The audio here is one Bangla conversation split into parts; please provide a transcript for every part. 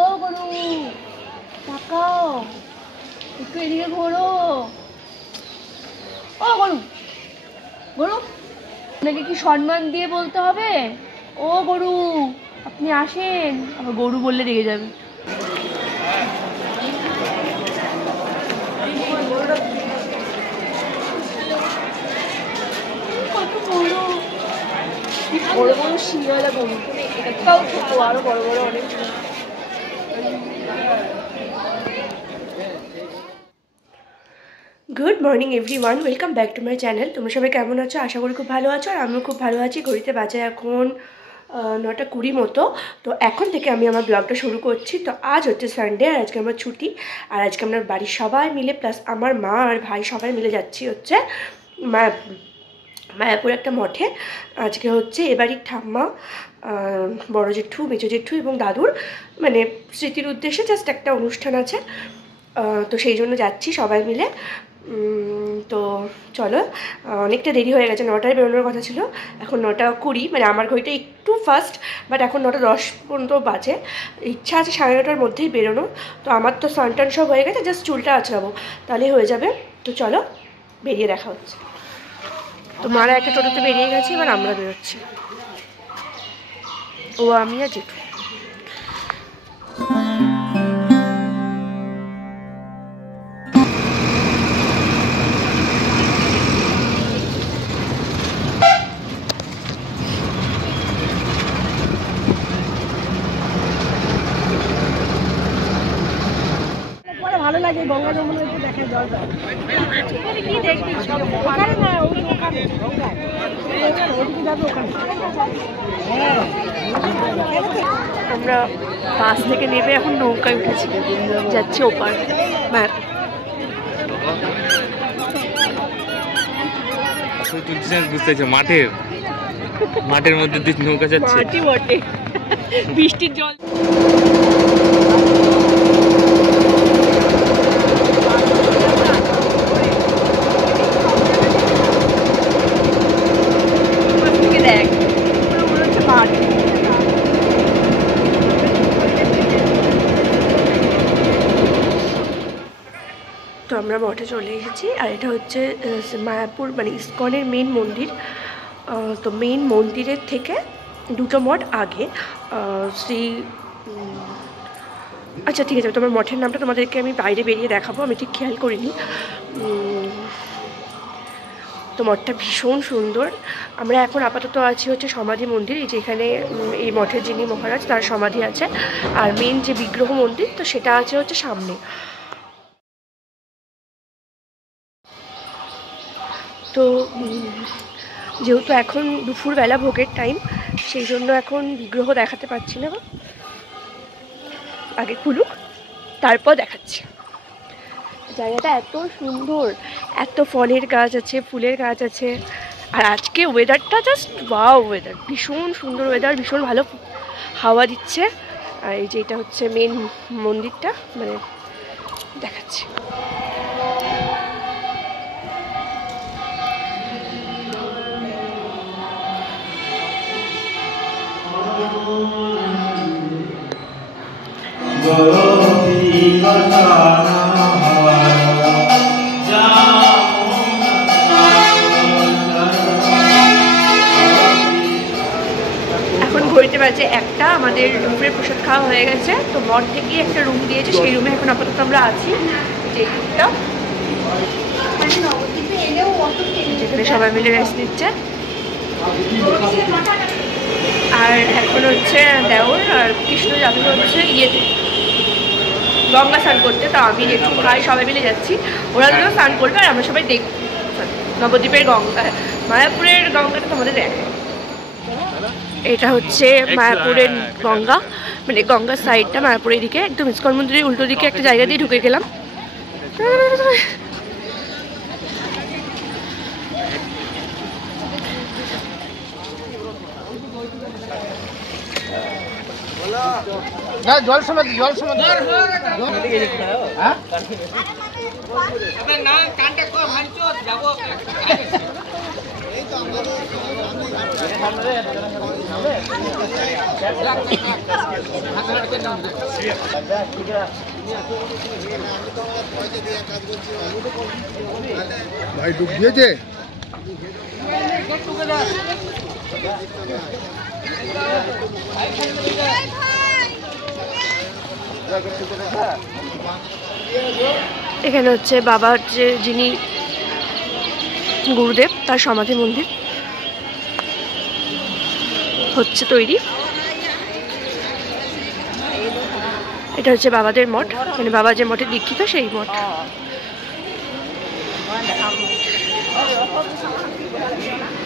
ও গরু তাকাও, একটু এদিকে ঘোরো। ও গরু, গরু আপনাকে কি সম্মান দিয়ে বলতে হবে? ও গরু আপনি আসেন। আবার গরু বললে রেগে যাবে। কত বড়, বড় বড় শিয়ালা গরু, একটাও ছোট, আরো বড় বড় অনেক। Good morning everyone, welcome back to my channel. তোমরা সবাই কেমন আছো? আশা করি খুব ভালো আছো, আর আমিও খুব ভালো আছি। ঘড়িতে বাজে এখন 9:20 মতো। তো এখন থেকে আমি আমার ব্লগটা শুরু করছি। তো আজ হচ্ছে সানডে, আর আজকে আমার ছুটি। আর আজকে আমরা বাড়ির সবাই মিলে প্লাস আমার মা আর ভাই সবাই মিলে যাচ্ছি হচ্ছে মায়াপুর একটা মঠে। আজকে হচ্ছে এবারই ঠাম্মা, বড় জেঠু, মেজো জেঠু এবং দাদুর মানে স্মৃতির উদ্দেশ্যে জাস্ট একটা অনুষ্ঠান আছে। তো সেই জন্য যাচ্ছি সবাই মিলে। তো চলো, অনেকটা দেরি হয়ে গেছে, 9টায় বেরোনোর কথা ছিল, এখন 9:20, মানে আমার ঘড়িটা একটু ফাস্ট, বাট এখন 9:10 পর্যন্ত বাজে। ইচ্ছা আছে 9:30টার মধ্যেই বেরোনো। তো আমার তো স্নান টান সব হয়ে গেছে, জাস্ট চুলটা আঁচড়াবো, তাহলেই হয়ে যাবে। তো চলো, বেরিয়ে দেখা হচ্ছে। তো মারা একটা টোটোতে বেরিয়ে গেছে, এবার আমরা বেরোচ্ছি, ও আমি আর জেঠু। ভালো লাগে গঙ্গা যমুনা দেখে, জলটা কি দেখবি ওখানে না, ওই ওখানে ওদিকে যাবে ওখানে। আমরা বাস থেকে নেমে এখন নৌকায় উঠেছি, যাচ্ছি ওপার ম্যাপ। বুঝতেছো মাঠের মধ্যে দিয়ে নৌকা যাচ্ছে, মাটি বটে, বৃষ্টির জল। তো আমরা মঠে চলে এসেছি, আর এটা হচ্ছে মায়াপুর মানে ইসকনের মেন মন্দির। তো মেন মন্দিরের থেকে দুটো মঠ আগে শ্রী আচ্ছা ঠিক আছে, তোমার মঠের নামটা তোমাদেরকে আমি বাইরে বেরিয়ে দেখাবো, আমি ঠিক খেয়াল করিনি। তো মঠটা ভীষণ সুন্দর। আমরা এখন আপাতত আছি হচ্ছে সমাধি মন্দির, এই যেখানে এই মঠের যিনি মহারাজ তার সমাধি আছে, আর মেন যে বিগ্রহ মন্দির তো সেটা আছে হচ্ছে সামনে। তো যেহেতু এখন দুপুরবেলা ভোগের টাইম, সেই জন্য এখন বিগ্রহ দেখাতে পারছি না, আগে খুলুক তারপর দেখাচ্ছি। জায়গাটা এত সুন্দর, এত ফলের গাছ আছে, ফুলের গাছ আছে, আর আজকে ওয়েদারটা জাস্ট ওয়াও ওয়েদার, ভীষণ সুন্দর ওয়েদার, ভীষণ ভালো হাওয়া দিচ্ছে। আর এই যে এটা হচ্ছে মেন মন্দিরটা, মানে দেখাচ্ছি। এখন ঘড়িতে বাজে 1টা, আমাদের দুপুরের প্রসাদ খাওয়া হয়ে গেছে। তো মঠ থেকে একটা রুম দিয়েছে, সেই রুমে এখন আপাতত আমরা আছি, যে রুমটা যেখানে সবাই মিলে রেস্ট নিচ্ছে। আর এখন হচ্ছে দেওর আর কৃষ্ণ যাবে হচ্ছে ইয়েতে গঙ্গা স্নান করতে। তো আমি একটু ভাই সবাই মিলে যাচ্ছি, ওরা দুটো স্নান করবে আর আমরা সবাই দেখব নবদ্বীপের গঙ্গা, মায়াপুরের গঙ্গাটা তোমাদের দেখে। এটা হচ্ছে মায়াপুরের গঙ্গা, মানে গঙ্গার সাইডটা মায়াপুরের দিকে, একদম ইসকন মন্দিরের উল্টো দিকে একটা জায়গা দিয়ে ঢুকে গেলাম। জল সময় ভাই ডুব দিয়েছে। এখানে হচ্ছে বাবার যিনি গুরুদেব তার সমাধি মন্দির হচ্ছে তৈরি। এটা হচ্ছে বাবাদের মঠ, মানে বাবা যে মঠে দীক্ষিত সেই মঠ।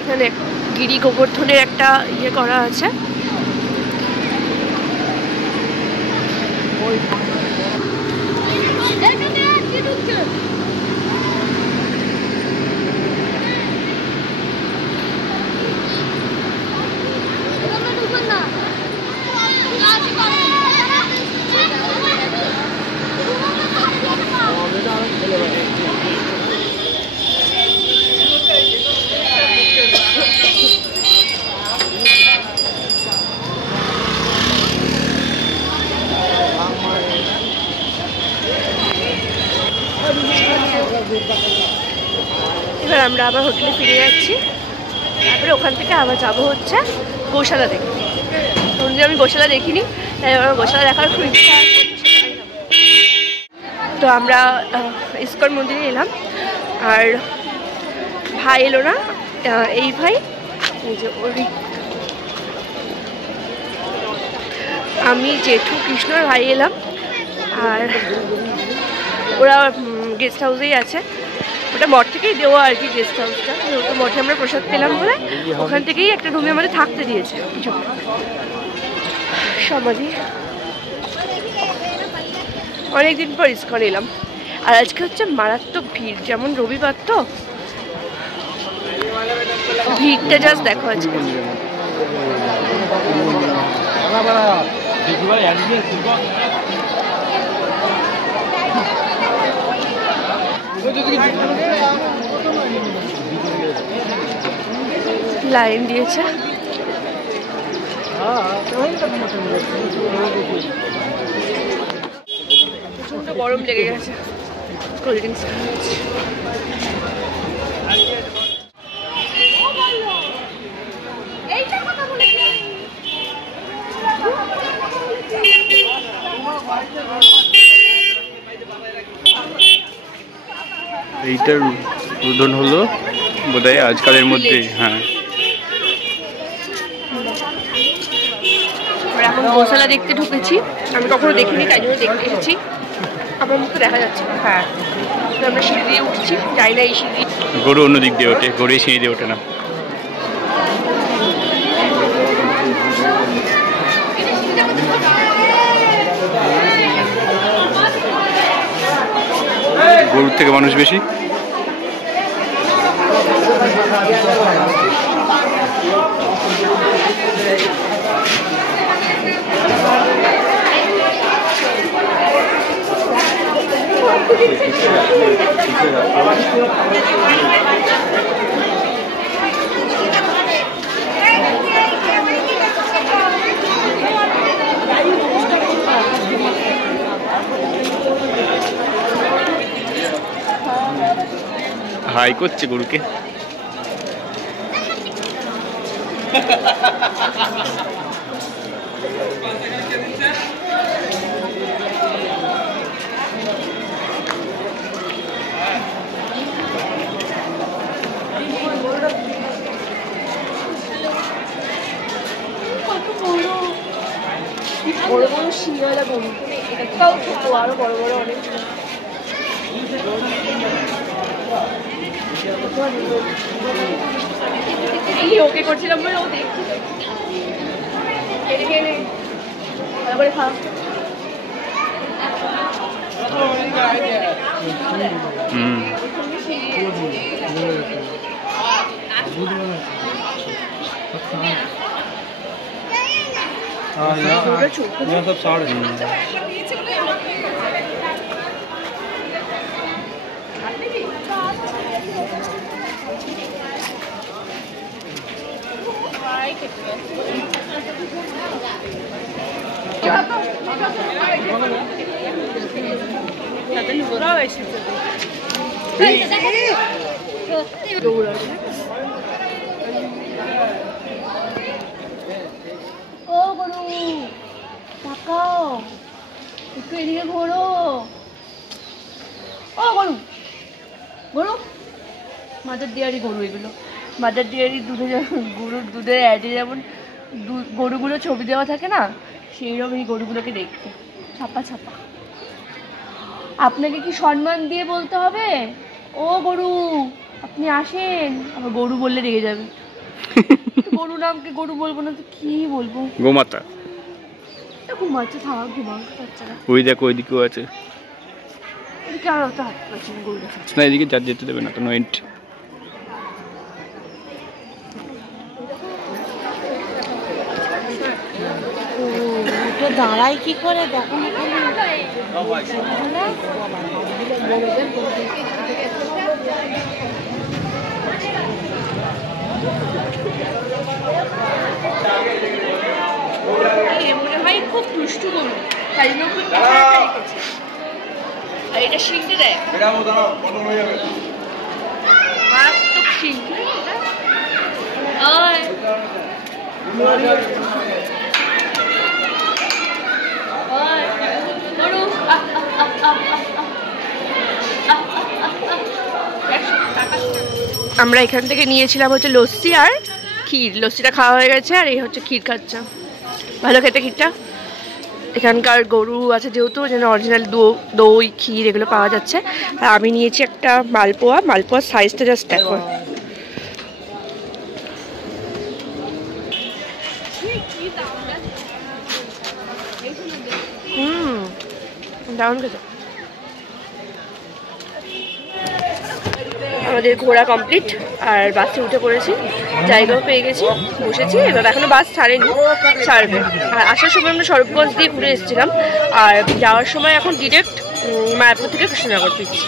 এখানে গিরি গোবর্ধনের একটা ইয়ে করা আছে। এবার আমরা আবার হোটেলে ফিরে যাচ্ছি, তারপরে ওখান থেকে আবার যাবো হচ্ছে গোশালা দেখতে। কোনদিন আমি গোশালা দেখিনি, তাই আমার গোশালা দেখার খুব ইচ্ছা আছে। তো আমরা ইস্কন মন্দিরে এলাম, আর ভাই এলো না, এই ভাই, এই যে ওই আমি, জেঠু, কৃষ্ণর ভাই এলাম, আর ওরা গেস্ট হাউসেই আছে। ওটা মঠ থেকেই দেওয়া আর কি গেস্ট হাউসটা, তো মঠে আমরা প্রসাদ পেলাম বলে ওখান থেকেই একটা রুমে আমাদের থাকতে দিয়েছে কিছু। সমাধি অনেকদিন পর ইস্কন এলাম, আর আজকে হচ্ছে মারাত্মক ভিড়, যেমন রবিবার তো ভিড়টা জাস্ট দেখো আজকে। লাইন দিয়েছে, প্রচন্ড গরম লেগে গেছে, কোল্ড ড্রিঙ্কস খাচ্ছি। এইটার উদ্বোধন হলো বোধহয় আজকালের মধ্যে। হ্যাঁ, এখন গোশালা দেখতে ঢুকেছি, আমি কখনো দেখিনি তাই জন্য দেখতে এসেছি। আমার মুখ তো দেখা যাচ্ছে না। হ্যাঁ, তো আমরা সিঁড়ি দিয়ে উঠছি, যাই না এই সিঁড়ি। গরু অন্য দিক দিয়ে ওঠে, গরু সিঁড়ি দিয়ে ওঠে না। গরুর থেকে মানুষ বেশি। হাই করছে গরুকে। বড় বড় শিয়ালা গরু, একটাও ছোট, আরো বড় বড় অনেক। ওকে করছিলাম বলে ও দেখছি তারপরে খাওয়া। सब साढ़ ও গরু তাকাও, একটু এদিকে ঘোরো। ও গরু, গরু মাদার ডেয়ারি গরু এগুলো। মাদার ডেয়ারি দুধে গরুর দুধের অ্যাডে যেমন গরুগুলো ছবি দেওয়া থাকে না, সেইরকম এই গরুগুলোকে দেখতে ছাপা ছাপা। আপনাকে কি সম্মান দিয়ে বলতে হবে ও গরু আপনি আসেন? আবার গরু বললে রেগে যাবে। গরু নামকে গরু বলবো না তো কি বলবো? গোমাতা। ঘুমাচ্ছে, থাকা ঘুমাক বাচ্চারা। ওই দেখো ওইদিকেও আছে এদিকে আর তো হাত পাচ্ছি না, গরু দেখা না, এদিকে যা যেতে দেবে না তো, নো এন্ট্রি। ওটা দাঁড়ায় কি করে দেখো না খালি। মনে হয় খুব দুষ্টু গরু, তাই জন্য খুব রেখেছে। আর এটা শিখতে দেয় মারাত্মক শিখ। আমরা এখান থেকে নিয়েছিলাম হচ্ছে লস্যি আর ক্ষীর। লস্যিটা খাওয়া হয়ে গেছে আর এই হচ্ছে ক্ষীর খাচ্ছা। ভালো খেতে ক্ষীরটা। এখানকার গরু আছে যেহেতু, যেন অরিজিনাল দই ক্ষীর এগুলো পাওয়া যাচ্ছে। আর আমি নিয়েছি একটা মালপোয়া। মালপোয়ার সাইজটা জাস্ট দেখো। দারুণ খেতে। আমাদের ঘোরা কমপ্লিট আর বাসে উঠে পড়েছি, জায়গাও পেয়ে গেছি, বসেছি। এবার এখনো বাস ছাড়েনি, ছাড়বে। আর আসার সময় আমরা স্বরূপগঞ্জ দিয়ে ঘুরে এসেছিলাম, আর যাওয়ার সময় এখন ডিরেক্ট মায়াপুর থেকে কৃষ্ণনগর ফিরছি।